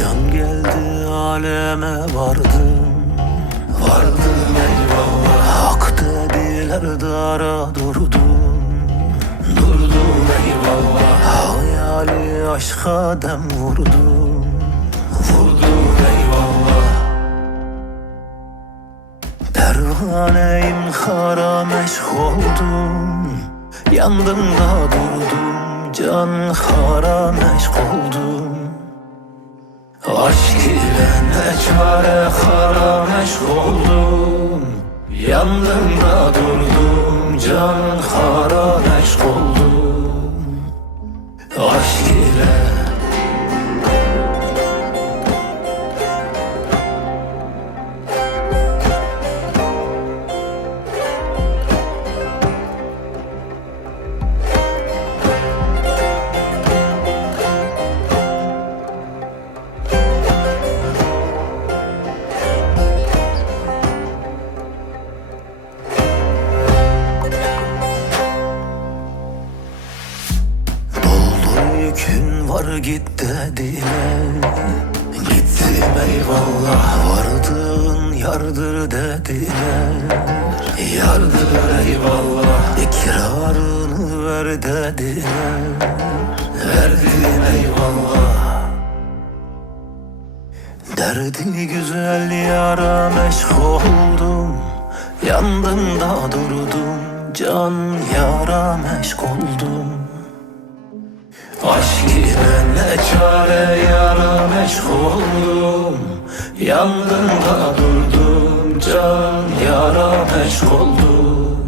Can geldi aleme vardım. Vardım eyvallah. Hak dediler dara durdum. Durdum eyvallah. Hayali aşka dem vurdum. Vurdum eyvallah. Pervaneyim kara meşk oldum. Yandım da durdum. Can kara meşk oldum Aşk ile ne çare kara meşk oldum? Yandım da durdum Can Yükün var git dediler Gittim eyvallah vardığın yardır dediler. Yardır eyvallah ikrarını ver dediler. Verdim eyvallah. Derdi güzel yara meşk oldum. Yandım da durdum Can yara meşk oldum Aşk ile ne çare yara meşk oldum Yandım da durdum Can yara ile